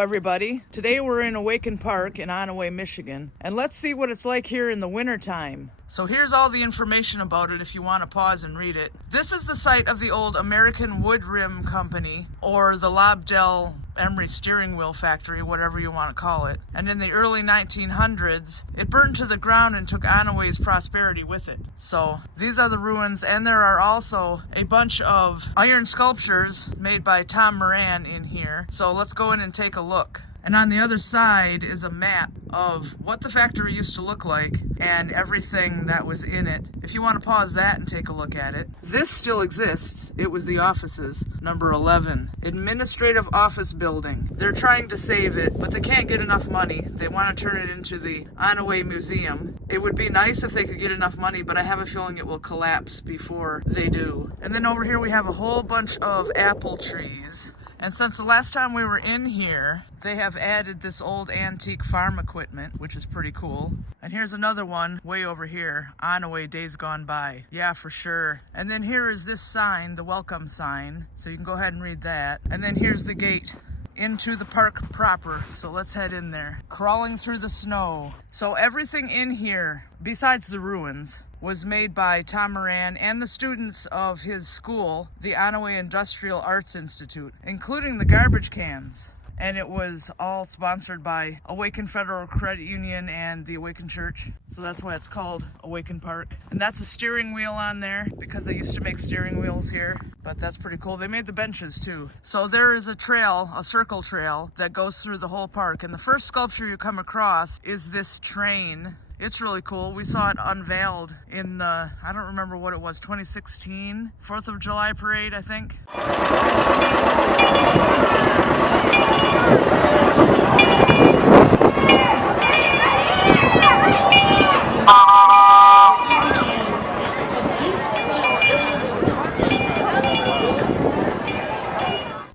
everybody. Today we're in Awakon Park in Onaway, Michigan, and let's see what it's like here in the wintertime. So here's all the information about it if you want to pause and read it. This is the site of the old American Wood Rim Company, or the Lobdell Emery Steering Wheel factory, whatever you want to call it. And in the early 1900s, it burned to the ground and took Onaway's prosperity with it. So these are the ruins, and there are also a bunch of iron sculptures made by Tom Moran in here. So let's go in and take a look. And on the other side is a map of what the factory used to look like and everything that was in it. If you want to pause that and take a look at it. This still exists. It was the offices, number 11. Administrative office building. They're trying to save it, but they can't get enough money. They want to turn it into the Onaway Museum. It would be nice if they could get enough money, but I have a feeling it will collapse before they do. And then over here we have a whole bunch of apple trees. And since the last time we were in here, they have added this old antique farm equipment, which is pretty cool. And here's another one way over here, Onaway Days Gone By. Yeah, for sure. And then here is this sign, the welcome sign. So you can go ahead and read that. And then here's the gate into the park proper. So let's head in there. Crawling through the snow. So everything in here, besides the ruins, was made by Tom Moran and the students of his school, the Onaway Industrial Arts Institute, including the garbage cans. And it was all sponsored by Awakon Federal Credit Union and the Awakon Church. So that's why it's called Awakon Park. And that's a steering wheel on there because they used to make steering wheels here. But that's pretty cool. They made the benches too. So there is a trail, a circle trail, that goes through the whole park. And the first sculpture you come across is this train. It's really cool. We saw it unveiled in the, I don't remember what it was, 2016 4th of July parade, I think.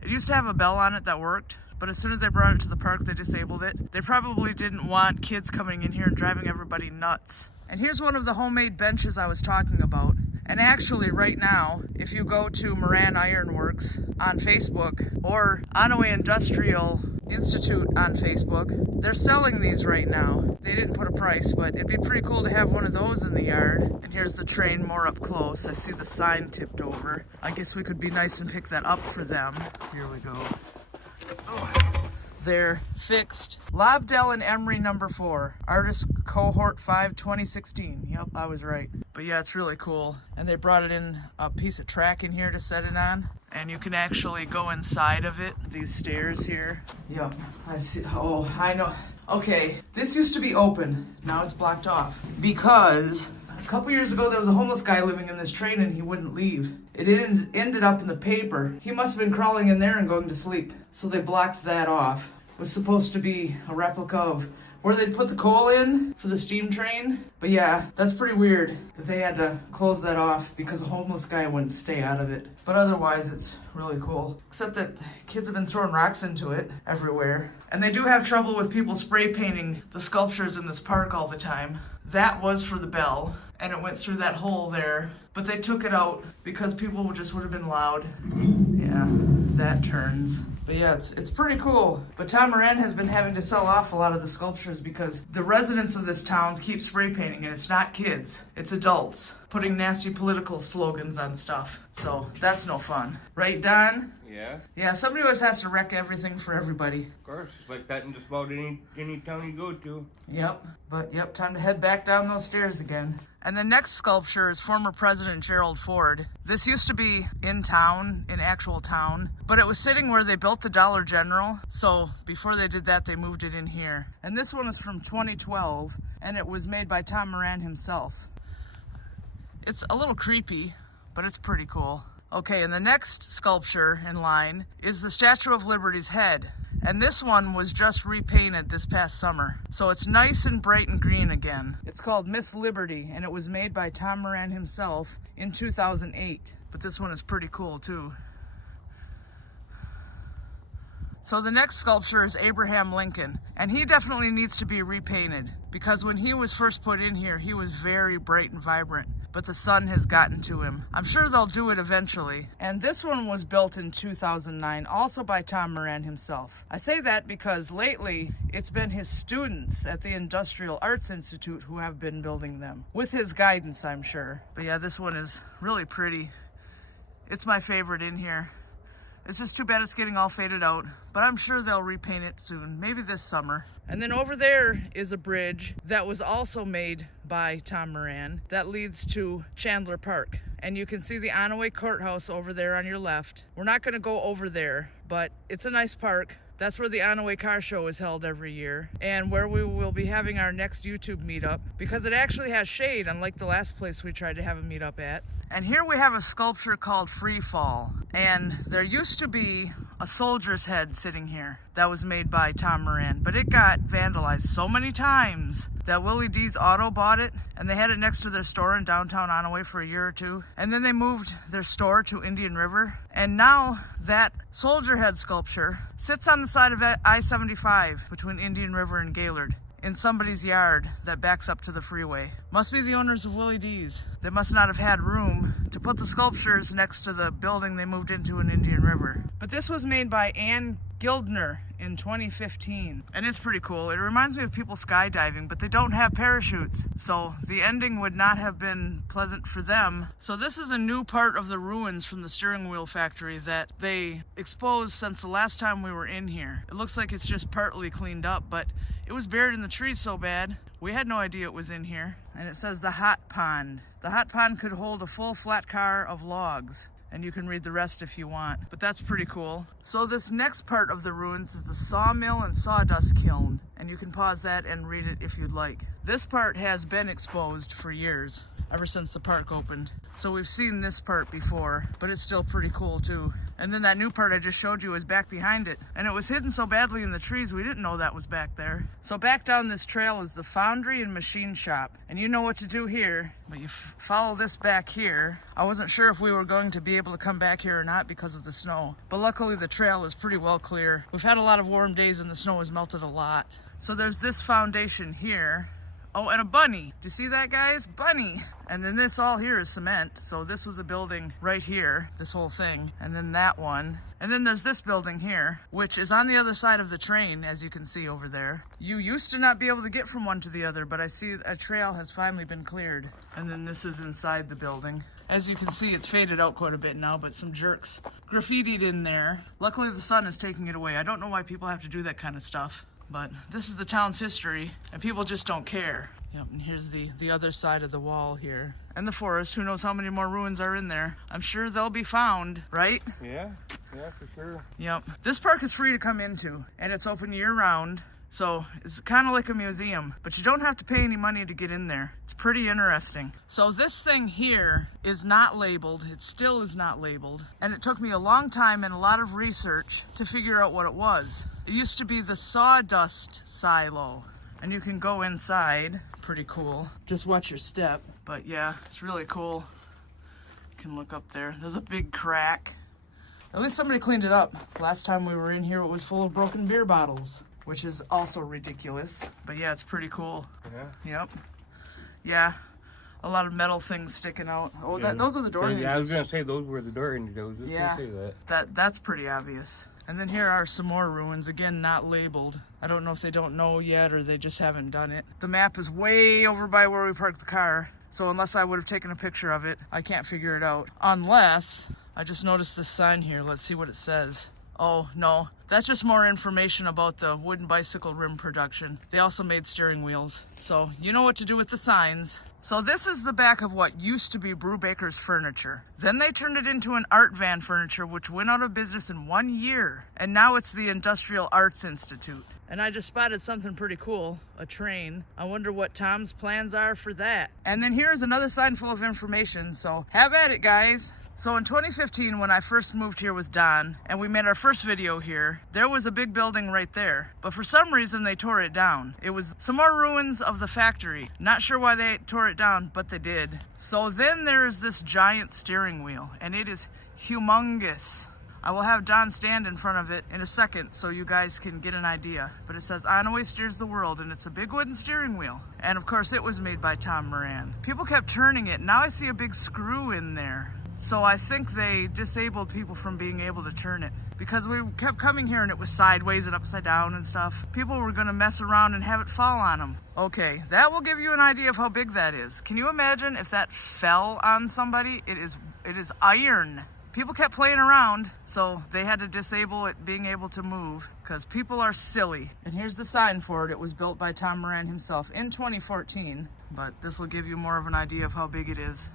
It used to have a bell on it that worked. But as soon as they brought it to the park, they disabled it. They probably didn't want kids coming in here and driving everybody nuts. And here's one of the homemade benches I was talking about. And actually right now, if you go to Moran Ironworks on Facebook or Onaway Industrial Institute on Facebook, they're selling these right now. They didn't put a price, but it'd be pretty cool to have one of those in the yard. And here's the train more up close. I see the sign tipped over. I guess we could be nice and pick that up for them. Here we go. Oh, they're fixed. Lobdell and Emery number 4. Artist Cohort 5 2016. Yep, I was right. But yeah, it's really cool. And they brought it in a piece of track in here to set it on. And you can actually go inside of it. These stairs here. Yep, I see. Oh, I know. Okay, this used to be open. Now it's blocked off. Because a couple years ago, there was a homeless guy living in this train and he wouldn't leave. It ended up in the paper. He must have been crawling in there and going to sleep. So they blocked that off. It was supposed to be a replica of where they'd put the coal in for the steam train. But yeah, that's pretty weird that they had to close that off because a homeless guy wouldn't stay out of it. But otherwise, it's really cool. Except that kids have been throwing rocks into it everywhere. And they do have trouble with people spray painting the sculptures in this park all the time. That was for the bell, and it went through that hole there. But they took it out because people just would have been loud. Yeah, that turns. But yeah, it's pretty cool. But Tom Moran has been having to sell off a lot of the sculptures because the residents of this town keep spray painting, and it's not kids, it's adults putting nasty political slogans on stuff. So that's no fun. Right, Don? Yeah. Yeah, somebody always has to wreck everything for everybody. Of course, it's like that in just about any town you go to. Yep, but yep, time to head back down those stairs again. And the next sculpture is former President Gerald Ford. This used to be in town, in actual town, but it was sitting where they built the Dollar General. So before they did that, they moved it in here. And this one is from 2012, and it was made by Tom Moran himself. It's a little creepy, but it's pretty cool. Okay, and the next sculpture in line is the Statue of Liberty's head. And this one was just repainted this past summer. So it's nice and bright and green again. It's called Miss Liberty, and it was made by Tom Moran himself in 2008. But this one is pretty cool too. So the next sculpture is Abraham Lincoln, and he definitely needs to be repainted because when he was first put in here, he was very bright and vibrant, but the sun has gotten to him. I'm sure they'll do it eventually. And this one was built in 2009, also by Tom Moran himself. I say that because lately it's been his students at the Industrial Arts Institute who have been building them, with his guidance, I'm sure. But yeah, this one is really pretty. It's my favorite in here. It's just too bad it's getting all faded out, but I'm sure they'll repaint it soon, maybe this summer. And then over there is a bridge that was also made by Tom Moran that leads to Chandler Park. And you can see the Onaway Courthouse over there on your left. We're not gonna go over there, but it's a nice park. That's where the Onaway Car Show is held every year, and where we will be having our next YouTube meetup, because it actually has shade, unlike the last place we tried to have a meetup at. And here we have a sculpture called Free Fall, and there used to be a soldier's head sitting here that was made by Tom Moran, but it got vandalized so many times that Willie D's Auto bought it, and they had it next to their store in downtown Onaway for a year or two, and then they moved their store to Indian River, and now that soldier head sculpture sits on the side of I-75 between Indian River and Gaylord in somebody's yard that backs up to the freeway. Must be the owners of Willie D's. They must not have had room to put the sculptures next to the building they moved into in Indian River. But this was made by Ann Gildner in 2015, and it's pretty cool. It reminds me of people skydiving, but they don't have parachutes, so the ending would not have been pleasant for them. So this is a new part of the ruins from the steering wheel factory that they exposed since the last time we were in here. It looks like it's just partly cleaned up, but it was buried in the trees so bad we had no idea it was in here. And it says the hot pond. The hot pond could hold a full flat car of logs. And you can read the rest if you want, but that's pretty cool. So this next part of the ruins is the sawmill and sawdust kiln, and you can pause that and read it if you'd like. This part has been exposed for years, ever since the park opened. So we've seen this part before, but it's still pretty cool too. And then that new part I just showed you is back behind it, and it was hidden so badly in the trees we didn't know that was back there. So back down this trail is the foundry and machine shop, and you know what to do here, but you follow this back here. I wasn't sure if we were going to be able to come back here or not because of the snow, but luckily the trail is pretty well clear. We've had a lot of warm days and the snow has melted a lot. So there's this foundation here. Oh, and a bunny. Do you see that, guys? Bunny. And then this all here is cement. So this was a building right here, this whole thing. And then that one. And then there's this building here, which is on the other side of the train, as you can see over there. You used to not be able to get from one to the other, but I see a trail has finally been cleared. And then this is inside the building. As you can see, it's faded out quite a bit now, but some jerks graffitied in there. Luckily, the sun is taking it away. I don't know why people have to do that kind of stuff. But this is the town's history, and people just don't care. Yep, and here's the other side of the wall here. And the forest, who knows how many more ruins are in there. I'm sure they'll be found, right? Yeah, for sure. Yep. This park is free to come into, and it's open year-round. So it's kind of like a museum, but you don't have to pay any money to get in there. It's pretty interesting. So this thing here is not labeled. It still is not labeled. And it took me a long time and a lot of research to figure out what it was. It used to be the sawdust silo. And you can go inside. Pretty cool. Just watch your step. But yeah, it's really cool. You can look up there. There's a big crack. At least somebody cleaned it up. Last time we were in here, it was full of broken beer bottles, which is also ridiculous. But yeah, it's pretty cool. Yeah. Yep. Yeah. A lot of metal things sticking out. Oh, yeah. Those are the door hinges. Yeah, I was gonna say those were the door hinges. I was just gonna say that. That's pretty obvious. And then here are some more ruins, again, not labeled. I don't know if they don't know yet or they just haven't done it. The map is way over by where we parked the car, so unless I would have taken a picture of it, I can't figure it out. Unless, I just noticed this sign here. Let's see what it says. Oh, no. That's just more information about the wooden bicycle rim production. They also made steering wheels. So you know what to do with the signs. So this is the back of what used to be Brubaker's Furniture. Then they turned it into an art van furniture, which went out of business in 1 year. And now it's the Industrial Arts Institute. And I just spotted something pretty cool, a train. I wonder what Tom's plans are for that. And then here's another sign full of information, so have at it, guys. So in 2015, when I first moved here with Don, and we made our first video here, there was a big building right there. But for some reason, they tore it down. It was some more ruins of the factory. Not sure why they tore it down, but they did. So then there's this giant steering wheel, and it is humongous. I will have Don stand in front of it in a second so you guys can get an idea. But it says Onaway steers the world, and it's a big wooden steering wheel. And of course it was made by Tom Moran. People kept turning it. Now I see a big screw in there. So I think they disabled people from being able to turn it. Because we kept coming here and it was sideways and upside down and stuff. People were gonna mess around and have it fall on them. Okay, that will give you an idea of how big that is. Can you imagine if that fell on somebody? It is iron. People kept playing around, so they had to disable it being able to move because people are silly. And here's the sign for it. It was built by Tom Moran himself in 2014, but this will give you more of an idea of how big it is.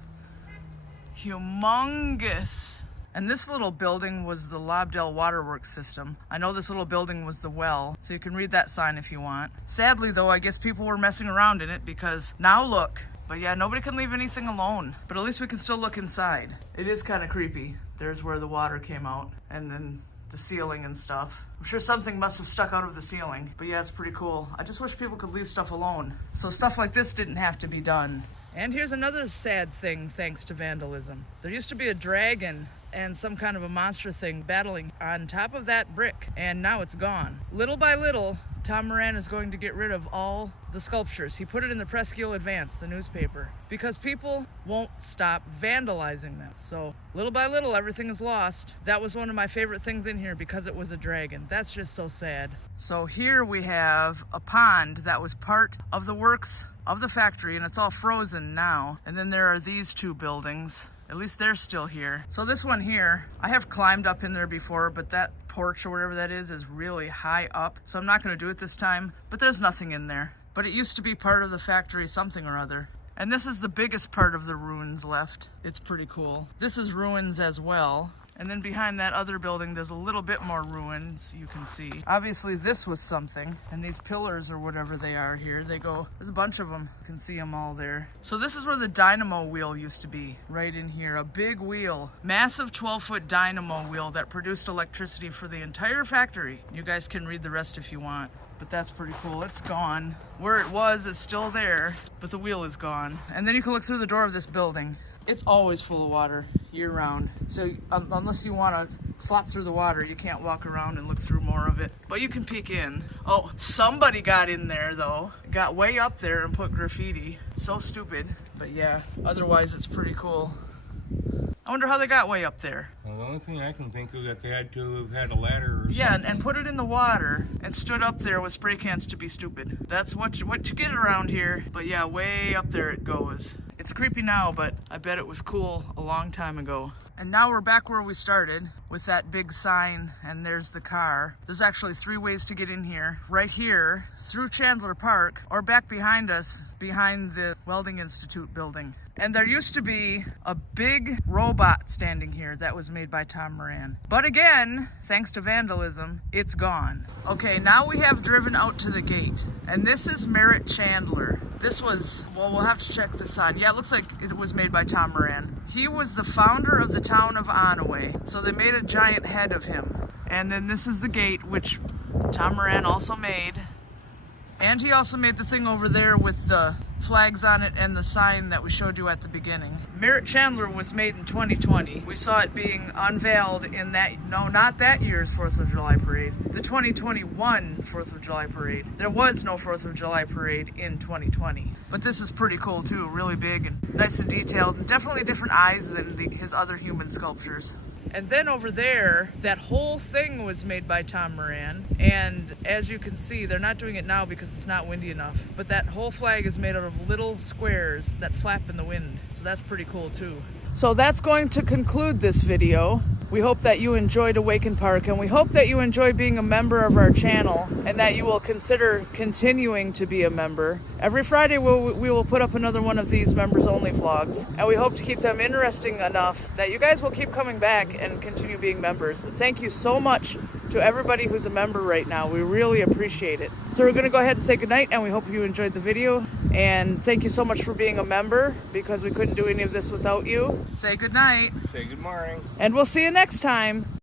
Humongous. And this little building was the Lobdell Waterworks system. I know this little building was the well, so you can read that sign if you want. Sadly though, I guess people were messing around in it because now look. But yeah, nobody can leave anything alone. But at least we can still look inside. It is kind of creepy. There's where the water came out and then the ceiling and stuff. I'm sure something must have stuck out of the ceiling. But yeah, it's pretty cool. I just wish people could leave stuff alone, so stuff like this didn't have to be done. And here's another sad thing thanks to vandalism. There used to be a dragon and some kind of a monster thing battling on top of that brick, and now it's gone. Little by little, Tom Moran is going to get rid of all the sculptures. He put it in the Presqu'île Advance, the newspaper, because people won't stop vandalizing them. So little by little, everything is lost. That was one of my favorite things in here because it was a dragon. That's just so sad. So here we have a pond that was part of the works of the factory, and it's all frozen now. And then there are these two buildings. At least they're still here. So this one here, I have climbed up in there before, but that porch or whatever that is really high up. So I'm not gonna do it this time, but there's nothing in there. But it used to be part of the factory something or other. And this is the biggest part of the ruins left. It's pretty cool. This is ruins as well. And then behind that other building, there's a little bit more ruins you can see. Obviously this was something, and these pillars or whatever they are here, there's a bunch of them. You can see them all there. So this is where the Dynamo Wheel used to be, right in here. A big wheel, massive 12-foot Dynamo Wheel that produced electricity for the entire factory. You guys can read the rest if you want. But that's pretty cool. It's gone. Where it was, it's still there, but the wheel is gone. And then you can look through the door of this building. It's always full of water year-round. So unless you want to slop through the water, you can't walk around and look through more of it. But you can peek in. Oh, somebody got in there though. Got way up there and put graffiti. So stupid. But yeah, otherwise it's pretty cool. I wonder how they got way up there. Well, the only thing I can think of that they had to have had a ladder or yeah, and put it in the water and stood up there with spray cans to be stupid. That's what you get around here. But yeah, way up there it goes. It's creepy now, but I bet it was cool a long time ago. And now we're back where we started with that big sign, and there's the car. There's actually 3 ways to get in here. Right here, through Chandler Park, or back behind us, behind the Welding Institute building. And there used to be a big robot standing here that was made by Tom Moran. But again, thanks to vandalism, it's gone. Okay, now we have driven out to the gate. And this is Merritt Chandler. This was, well, we'll have to check the sign. Yeah, it looks like it was made by Tom Moran. He was the founder of the town of Onaway. So they made a giant head of him. And then this is the gate, which Tom Moran also made. And he also made the thing over there with the flags on it and the sign that we showed you at the beginning. Merritt Chandler was made in 2020. We saw it being unveiled in not that year's 4th of July parade, the 2021 4th of July parade. There was no 4th of July parade in 2020. But this is pretty cool too, really big and nice and detailed, and definitely different eyes than his other human sculptures. And then over there, that whole thing was made by Tom Moran. And as you can see, they're not doing it now because it's not windy enough. But that whole flag is made out of little squares that flap in the wind. So that's pretty cool too. So that's going to conclude this video. We hope that you enjoyed Awakon Park, and we hope that you enjoy being a member of our channel and that you will consider continuing to be a member. Every Friday we will put up another one of these members only vlogs, and we hope to keep them interesting enough that you guys will keep coming back and continue being members. And thank you so much to everybody who's a member right now. We really appreciate it. So we're going to go ahead and say goodnight, and we hope you enjoyed the video. And thank you so much for being a member, because we couldn't do any of this without you. Say goodnight. Say good morning. And we'll see you next time.